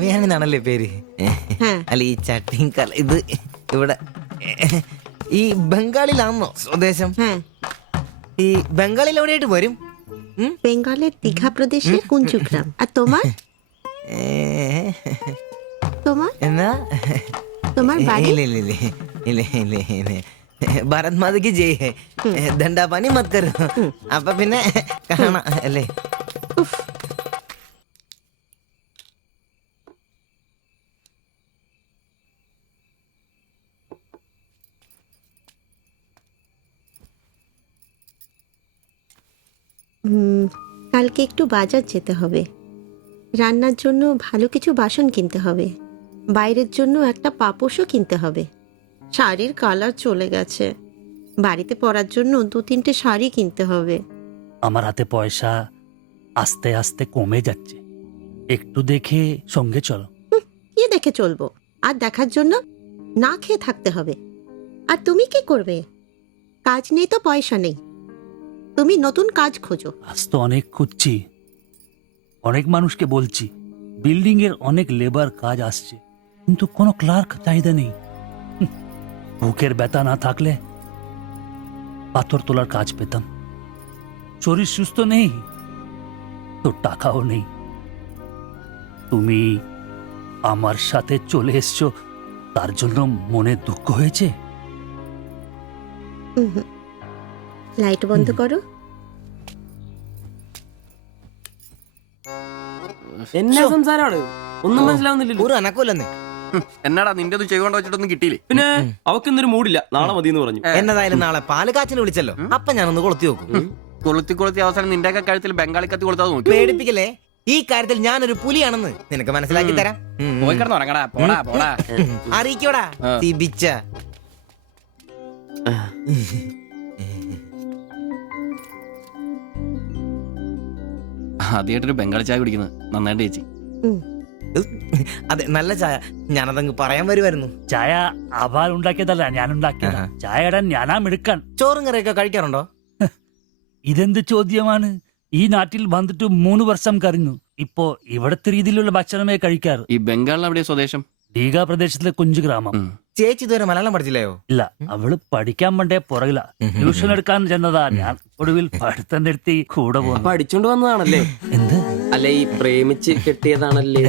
ദേവയാനി എന്നാണല്ലേ പേര്? അല്ല ഈ ചട്ടിയും കല ഇത് ഇവിടെ ഈ ബംഗാളിലാണോ സ്വദേശം? ഈ ബംഗാളിൽ എവിടെയായിട്ട് വരും? বেঙ্গলের দীঘা প্রদেশের কুঞ্জগ্রাম। আর তোমার? তোমার എന്നാ তোমার বাড়ি? ഇല്ല ഭാരത് മാതയ്ക്ക് ജയ് ഹേ, ദണ്ഡാപാനി മത് കരോ. അപ്പൊ പിന്നെ കാണാം അല്ലേ? কালকে একটু বাজার যেতে হবে, রান্নার জন্য ভালো কিছু বাসন কিনতে হবে, বাইরের জন্য একটা পাপোশও কিনতে হবে। শাড়ির কালার চলে গেছে, বাড়িতে পরার জন্য 2-3টে শাড়ি কিনতে হবে। আমার হাতে পয়সা আস্তে আস্তে কমে যাচ্ছে, একটু দেখে সঙ্গে চলো। কি দেখে চলবো? আর দেখার জন্য না খেয়ে থাকতে হবে। আর তুমি কি করবে? কাজ নেই তো পয়সা নেই, তুমি নতুন কাজ খোঁজো। আজ তো অনেক খুঁজছি, অনেক মানুষকে বলছি, বিল্ডিং এর অনেক লেবার কাজ আসছে, কিন্তু কোনো ক্লার্ক চাহিদা নেই। বুকের ব্যথা না থাকলে পাথর তোলার কাজ পেতাম। শরীর সুস্থ নেই তো টাকাও নেই। তুমি আমার সাথে চলে এসছো, তার জন্য মনে দুঃখ হয়েছে? লাইট বন্ধ করো। എന്നാ സംസാരമാണ്? ഒന്നും മനസ്സിലാവുന്നില്ലല്ലോ. ഒരു അനക്കമില്ലെന്നേ. എന്നാടാ നിന്റെ ഒന്നും ചെയ്തുകൊണ്ട് വെച്ചിട്ടൊന്നും കിട്ടിയില്ലേ? പിന്നെ അവക്കിന്നൊരു മൂടില്ല, നാളെ മതി എന്ന് പറഞ്ഞു. എന്നതായാലും നാളെ പാല് കാച്ചിന് വിളിച്ചല്ലോ, അപ്പൊ ഞാനൊന്ന് കൊളുത്തി നോക്കും. കൊളുത്തി അവസാനം നിന്റെയൊക്കെ കഴുത്തിൽ ബംഗാളി കത്തി കൊടുത്താൽ നോക്കി. പേടിപ്പിക്കല്ലേ, ഈ കാര്യത്തിൽ ഞാനൊരു പുലിയാണെന്ന് നിനക്ക് മനസ്സിലാക്കി തരാം. പോയി കിടന്ന് ഉറങ്ങടാ, പോടാ. അറിയിക്കോടാ തിബിച്ച. ആദ്യമായിട്ടൊരു ബംഗാളി ചായ കുടിക്കുന്നത് നന്നായിട്ട് ചേച്ചി. അതെ, നല്ല ചായ. ഞാനതങ്ങ് പറയാൻ വരുമായിരുന്നു. ചായ അപാൽ ഉണ്ടാക്കിയതല്ല, ഞാൻ ഉണ്ടാക്കിയതാ. ചായ ഇടാൻ ഞാനാ മിടുക്കാൻ. ചോറും കറിയൊക്കെ കഴിക്കാറുണ്ടോ? ഇതെന്ത് ചോദ്യമാണ്? ഈ നാട്ടിൽ വന്നിട്ട് 3 വർഷം കഴിഞ്ഞു. ഇപ്പോ ഇവിടത്തെ രീതിയിലുള്ള ഭക്ഷണമേ കഴിക്കാറ്. ഈ ബംഗാളിൽ എവിടെയാ സ്വദേശം? ഡീഗ പ്രദേശത്തിലെ കുഞ്ചു ഗ്രാമം. ചേച്ചി ഇതുവരെ മലയാളം പഠിച്ചില്ലയോ? ഇല്ല, അവള് പഠിക്കാൻ വേണ്ടേ പുറകില. ട്യൂഷൻ എടുക്കാൻ ചെന്നതാ. ഞാൻ ഒടുവിൽ പഠിത്തം നിർത്തി കൂടെ പോകുന്നു. പഠിച്ചോണ്ട് വന്നതാണല്ലേ? എന്ത്? അല്ല, ഈ പ്രേമിച്ച് കെട്ടിയതാണല്ലേ?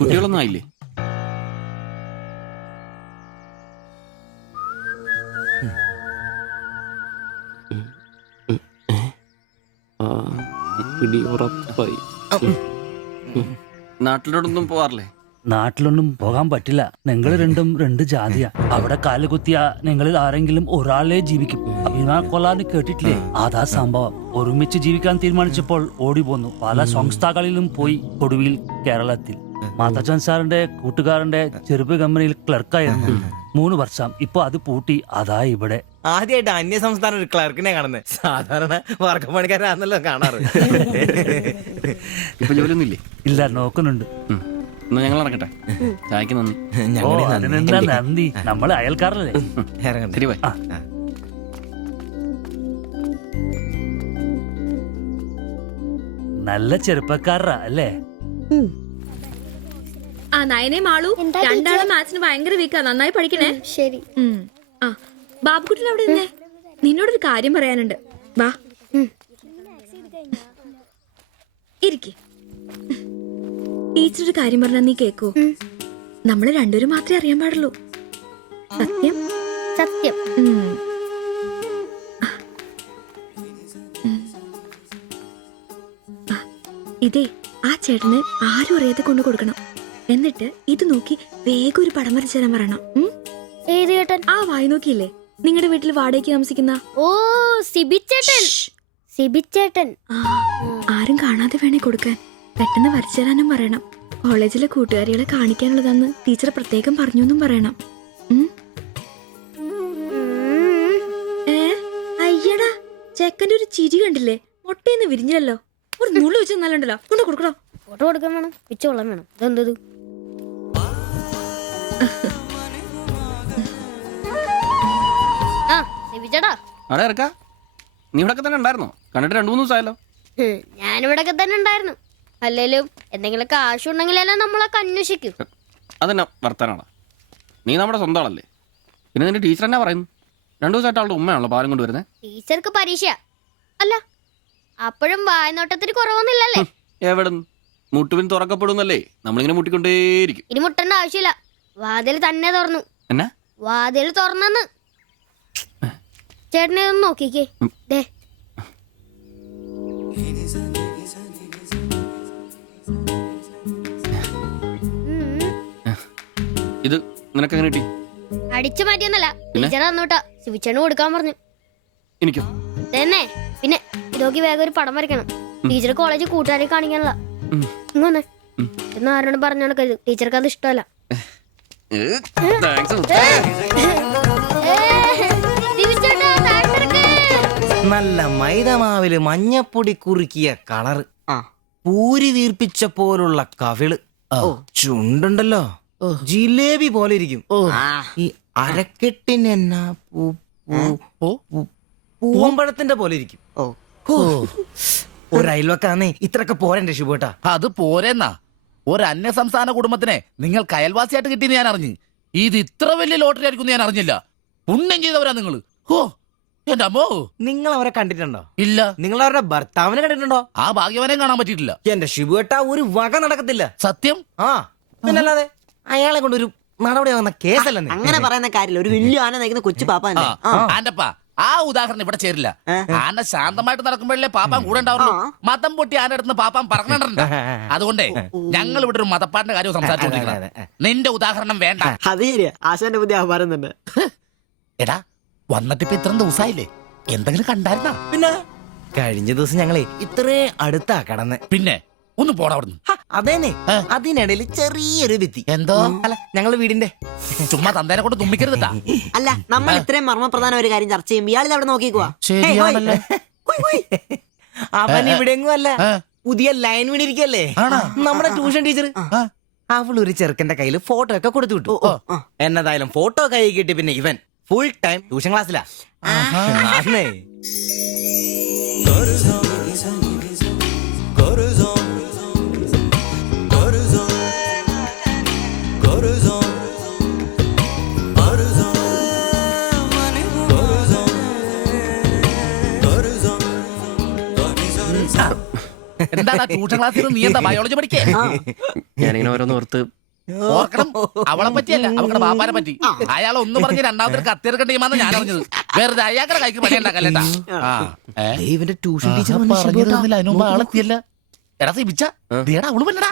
കുട്ടികളൊന്നും ആയില്ലേ? ഉറപ്പായി. നാട്ടിലോട്ടൊന്നും പോവാറില്ലേ? നാട്ടിലൊന്നും പോകാൻ പറ്റില്ല. നിങ്ങൾ രണ്ടും 2 ജാതിയാ. അവിടെ കാല് കുത്തിയ നിങ്ങളിൽ ആരെങ്കിലും ഒരാളെ ജീവിക്കും. അഭിമാന കൊല്ലാന്ന് കേട്ടിട്ടില്ലേ? അതാ സംഭവം. ഒരുമിച്ച് ജീവിക്കാൻ തീരുമാനിച്ചപ്പോൾ ഓടി പോന്നു. പല സംസ്ഥാകളിലും പോയി. ഒടുവിൽ കേരളത്തിൽ മാതച്ചൻ സാറിന്റെ കൂട്ടുകാരന്റെ ചെറുപ്പ് കമ്പനിയിൽ ക്ലർക്കായിരുന്നു 3 വർഷം. ഇപ്പൊ അത് പൂട്ടി. അതാ ഇവിടെ. ആദ്യമായിട്ട് അന്യ സംസ്ഥാന ഒരു ക്ലർക്കിനെ കാണുന്നത്. സാധാരണ വർക്കപ്പണിക്കാരാണല്ലോ കാണാറ്. ഇപ്പൊ ജോലിയൊന്നും ഇല്ലേ? ഇല്ല, നോക്കുന്നുണ്ട്. എന്നാ ഞങ്ങൾ ഇറങ്ങട്ടെ. ചായക്ക് നന്ദി. ഓ, അതിനെന്താ നന്ദി, നമ്മള് അയൽക്കാരല്ലേ. ശരി, ബൈ. നല്ല ചെറുപ്പക്കാരാ അല്ലേ? ആ നയനെ മാളു രണ്ടാളും മാത്സിന് ഭയങ്കര വീക്കാ. നന്നായി പഠിക്കണേ. ശരി. ആ ബാബുക്കുട്ടൻ അവിടെ നിന്നേ, നിന്നോടൊരു കാര്യം പറയാനുണ്ട്. വാ ഇരിക്കെ. ടീച്ചർ ഒരു കാര്യം പറഞ്ഞാ നീ കേക്കോ? നമ്മള് രണ്ടുപേരും മാത്രമേ അറിയാൻ പാടുള്ളൂ. സത്യം? സത്യം. ഇതേ ആ ചേട്ടന് ആരും അറിയാതെ കൊണ്ടു കൊടുക്കണം. എന്നിട്ട് ഇത് നോക്കി വേഗം ഒരു പടം വരച്ചു തരാൻ പറയണം. ഏത് ചേട്ടൻ? ആ വായി നോക്കിയില്ലേ, നിങ്ങളുടെ വീട്ടിൽ വാടകയ്ക്ക് താമസിക്കുന്ന? ഓ, സിബിച്ചേട്ടൻ. സിബിച്ചേട്ടൻ. ആരും കാണാതെ വേണേ കൊടുക്കാൻ. പെട്ടെന്ന് വരച്ചു തരാനും പറയണം. കോളേജിലെ കൂട്ടുകാരികളെ കാണിക്കാനുള്ളതാന്ന് ടീച്ചർ പ്രത്യേകം പറഞ്ഞു എന്നും പറയണം. അയ്യടാ, ചെക്കന്റെ ഒരു ചിരി കണ്ടില്ലേ? മുട്ടേന്ന് വിരിഞ്ഞല്ലോ. ഒരു നുള്ളു വെച്ച് നല്ലുണ്ടല്ലോ. കൊണ്ട് കൊടുക്കണോ? ഫോട്ടോ കൊടുക്കാൻ വേണം, പിച്ചോളം വേണം. ഇതെന്തത്? ആ സിബിച്ചേട്ടാ. അവിടെ ഇറക്കാ. നീ ഇവിടെ തന്നെ ഉണ്ടായിരുന്നോ? കണ്ടിട്ട് 2-3 ദിവസമായല്ലോ. ഞാനിവിടൊക്കെ തന്നെ ഉണ്ടായിരുന്നു. അല്ലേലും എന്തെങ്കിലും കാശുണ്ടെങ്കിലെല്ലാം നമ്മളൊക്കെ അന്വേഷിക്കും. അതെന്നാ വർത്താനാണ്? നീ നമ്മുടെ സ്വന്തം ആളല്ലേ? പിന്നെ നിന്റെ ടീച്ചർ എന്നാ പറയുന്നു? 2 ദിവസമായിട്ട് അവളുടെ ഉമ്മയാണല്ലോ പാലം കൊണ്ടുവരുന്നത്. ടീച്ചർക്ക് പരീക്ഷ അല്ല, അപ്പോഴും വായനോട്ടത്തിന് കുറവൊന്നുമില്ലല്ലേ? എവിടുന്ന്? മുട്ടുവിൻ തുറക്കപ്പെടുന്നല്ലേ, നമ്മളിങ്ങനെ മുട്ടിക്കൊണ്ടേയിരിക്കും. ഇനി മുട്ടേണ്ട ആവശ്യമില്ല, വാതിൽ തന്നെ തുറന്നു. എന്നാ? വാതിൽ തുറന്നെന്ന്. ചേട്ടനെ ഒന്ന് നോക്കിക്കേ. ദേ ഇത് നിനക്കെങ്ങനെ കിട്ടി? അടിച്ചു മാറ്റിയൊന്നല്ല, ടീച്ചർ തന്നോട്ടാ. ശിവിച്ചേണ് കൊടുക്കാൻ പറഞ്ഞു. എനിക്കോ? തന്നെ. പിന്നെ ഇതൊക്കെ വേഗം ഒരു പടം വരയ്ക്കണം. ടീച്ചർ കോളേജ് കൂട്ടുകാരെ കാണിക്കാനുള്ള. ഇങ്ങനെ എന്ന് ആരോട് പറഞ്ഞു നടക്കരുത്, ടീച്ചർക്ക് അത് ഇഷ്ടമല്ല. താങ്ക്സ്. നല്ല മൈദമാവില് മഞ്ഞപ്പൊടി കുറുക്കിയ കളറ്, പൂരി വീർപ്പിച്ച പോലുള്ള കവിള്, ചുണ്ടുണ്ടല്ലോ ജിലേബി പോലെ ഇരിക്കും. ഈ അരക്കെട്ടിന് എന്നാ പൂവമ്പഴത്തിന്റെ പോലെ ഇരിക്കും. ഒരു അയൽവക്കാന്നേ ഇത്രയൊക്കെ പോരണ്ടേ ശുഭേട്ടാ? അത് പോരെന്നാ. ഒരു അന്യ സംസ്ഥാന കുടുംബത്തിനെ നിങ്ങൾക്ക് അയൽവാസിയായിട്ട് കിട്ടിയെന്ന് ഞാൻ അറിഞ്ഞു. ഇത് ഇത്ര വലിയ ലോട്ടറി ആയിരിക്കും ഞാൻ അറിഞ്ഞില്ല. പുണ്യം ചെയ്തവരാ നിങ്ങള്. ഓ എന്റെ അമ്മോ. നിങ്ങൾ അവരെ കണ്ടിട്ടുണ്ടോ? ഇല്ല. നിങ്ങൾ അവരുടെ ഭർത്താവിനെ കണ്ടിട്ടുണ്ടോ? ആ ഭാഗ്യവനെയും കാണാൻ പറ്റിയിട്ടില്ല. എന്റെ ശുഭേട്ടാ ഒരു വക നടക്കത്തില്ല. സത്യം. ആ പിന്നല്ലാതെ അയാളെ കൊണ്ട് ഒരു നടപടി വന്ന കേസല്ല. അങ്ങനെ പറയുന്ന കാര്യമില്ല. ഒരു വലിയ ആന നയിക്കുന്ന കൊച്ചു പാപ്പ ആന്റപ്പാ, ആ ഉദാഹരണം ഇവിടെ ചേരില്ല. ആന ശാന്തമായിട്ട് നടക്കുമ്പോഴല്ലേ പാപ്പാൻ കൂടെ ഉണ്ടാവുള്ളൂ. മതം പൊട്ടി ആന അടുത്ത് പാപ്പാൻ പറഞ്ഞിട്ടുണ്ട്. അതുകൊണ്ടേ ഞങ്ങൾ ഇവിടെ ഒരു മതപ്പാടിന്റെ കാര്യം സംസാരിച്ചോണ്ടിരിക്കുന്നത്. നിന്റെ ഉദാഹരണം വേണ്ട. അത് ശരിയാ, ആശാന്റെ പുതിയ ആഹാരം തന്നെ. എടാ വന്നിട്ടിപ്പോ ഇത്രയും ദിവസമായില്ലേ, എന്തെങ്കിലും കണ്ടായിരുന്നാ? പിന്നെ കഴിഞ്ഞ ദിവസം ഞങ്ങളെ ഇത്രേ അടുത്താ കടന്ന്. പിന്നെ ഒന്ന് പോടാ അവിടുന്ന്. അതേനെ, അതിനിടയിൽ ചെറിയൊരു ഭിത്തി. എന്തോ? അല്ല ഞങ്ങള് വീടിന്റെ ചുമ്മാ തന്തേനെ കൊണ്ട് തുമ്മിക്കരുതാ. അല്ല, നമ്മൾ ഇത്രയും മർമ്മപ്രധാന ഒരു കാര്യം ചർച്ച ചെയ്യുമ്പോൾ ഇയാളിത് അവിടെ നോക്കിക്കുവാ. ശരിയാണല്ലേ. അവൻ ഇവിടെങ്ങും അല്ല, പുതിയ ലൈൻ വീണിരിക്കല്ലേ നമ്മുടെ ട്യൂഷൻ ടീച്ചർ. അവൾ ഒരു ചെറുക്കന്റെ കയ്യിൽ ഫോട്ടോ ഒക്കെ കൊടുത്തു വിട്ടു. എന്നതായാലും ഫോട്ടോ കൈ കിട്ടി. പിന്നെ ഇവൻ ഫുൾ ടൈം ട്യൂഷൻ ക്ലാസ്സിലാ. എന്താ ട്യൂഷൻ ക്ലാസ്സിൽ നീ എന്താ ബയോളജി പഠിക്കേ? ഞാനിങ്ങനെ ഓരോന്ന് ഓർത്ത് ഓർക്കണം. അവളെ പറ്റിയല്ല, അവളുടെ ബാപ്പാനെ പറ്റി. അയാൾ ഒന്ന് പറഞ്ഞ് രണ്ടാമത്തെ കത്തിയെടുക്കേണ്ട ടീമാന്ന് ഞാൻ അറിഞ്ഞത്. വെറുതെ അയാളുടെ കൈക്ക് പണി ഉണ്ടാക്കല്ലേട്ടാ. ഇവന്റെ ട്യൂഷൻ ടീച്ചർ പറഞ്ഞിരുന്നില്ല, അതിനുമ്പ് ആളെത്തിയല്ല. എടാ സിബിച്ച ദേടാ അവള് പറ്റടാ.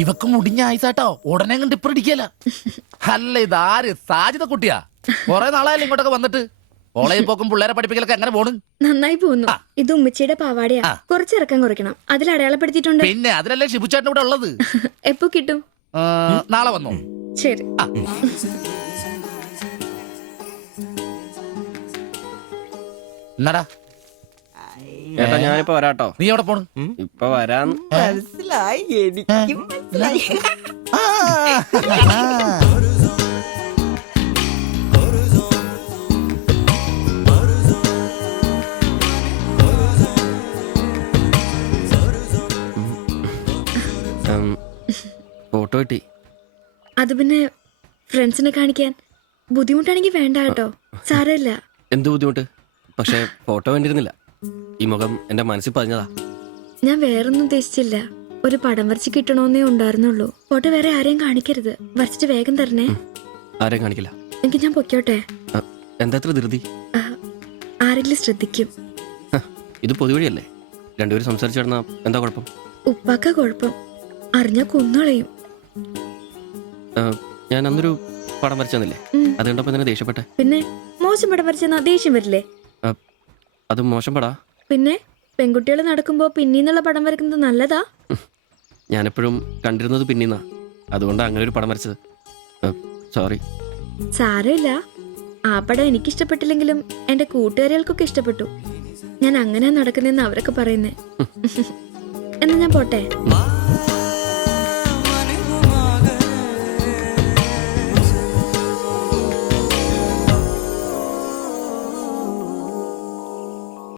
ഇവക്ക് മുടിഞ്ഞ ആയിസാട്ടോ, ഉടനെ കണ്ട് ഇപ്പടിക്കല. അല്ല ഇതാര് സാജിത കുട്ടിയാ? കൊറേ നാളായാലും ഇങ്ങോട്ടൊക്കെ വന്നിട്ട്. കോളേജിൽ പോക്കും പിള്ളേരെ പഠിപ്പിക്കലൊക്കെ എങ്ങനെ പോണ്? നന്നായി പോകുന്നു. ഇത് ഉമ്മച്ചിയുടെ പാവാടയാ, കുറച്ച് ഇറക്കം കുറയ്ക്കണം. അതിൽ അടയാളപ്പെടുത്തിയിട്ടുണ്ട്. പിന്നെ അതിലല്ലേ ഷിബുച്ചേട്ടൻ ഇവിടെ ഉള്ളത്. എപ്പോ കിട്ടും? നാളെ വന്നോ? ശരി. എന്നാടാ ഏട്ടാ ഞാനിപ്പോ വരാട്ടോ. നീ എവിടെ പോണ്? ഇപ്പൊ വരാൻ. മനസ്സിലായി, എനിക്കും മനസ്സിലായി. ഫോട്ടോ കിട്ടി. അത് പിന്നെ ഫ്രണ്ട്സിനെ കാണിക്കാൻ ബുദ്ധിമുട്ടാണെങ്കിൽ വേണ്ട കേട്ടോ, സാരമില്ല. എന്ത് ബുദ്ധിമുട്ട്? പക്ഷെ ഫോട്ടോ വേണ്ടിയിരുന്നില്ല. ഈ മുഖം എന്റെ മനസ്സിൽ പതിഞ്ഞതാ. ഞാൻ വേറൊന്നും ഉദ്ദേശിച്ചില്ല. ഒരു പടം വരച്ച് കിട്ടണമെന്നേ ഉണ്ടായിരുന്നുള്ളൂ. ഫോട്ടോ വേറെ ആരെയും കാണിക്കരുത്. വരച്ചിട്ട് വേഗം തരണേ. ആരെയും കാണിക്കില്ല. എനിക്ക് ഞാൻ പൊക്കോട്ടെ? എന്താ ഇത്ര ധൃതി? ആരെങ്കിലും ശ്രദ്ധിക്കും. ഇത് പൊതുവഴിയല്ലേ, രണ്ടുപേരും സംസാരിച്ചു കിടന്നാ എന്താ കുഴപ്പം? ഉപ്പാക്ക കുഴപ്പം, അറിഞ്ഞാ കൊന്നുകളയും. ഞാൻ അന്നൊരു പടം വരച്ചു തന്നില്ലേ, അത് കണ്ടപ്പോ തന്നെ ദേഷ്യപ്പെട്ടെ. പിന്നെ മോശം പടം വരച്ചെന്നാ ദേഷ്യം വരില്ലേ? അത് മോശം പടാ. പിന്നെ പെൺകുട്ടികൾ നടക്കുമ്പോ പിന്നീന്നുള്ള പടം വരക്കുന്നത് നല്ലതാ. ഞാനെപ്പോഴും കണ്ടിരുന്നത് പിന്നീന്നാ, അതുകൊണ്ടാണ് അങ്ങനെ ഒരു പടം വരച്ചത്. സോറി. സാരമില്ല. ആ പടം എനിക്കിഷ്ടപ്പെട്ടില്ലെങ്കിലും എന്റെ കൂട്ടുകാരികൾക്കൊക്കെ ഇഷ്ടപ്പെട്ടു. ഞാൻ അങ്ങനെ നടക്കുന്നെന്ന് അവരൊക്കെ പറയുന്നേ. എന്നാ ഞാൻ പോട്ടെ.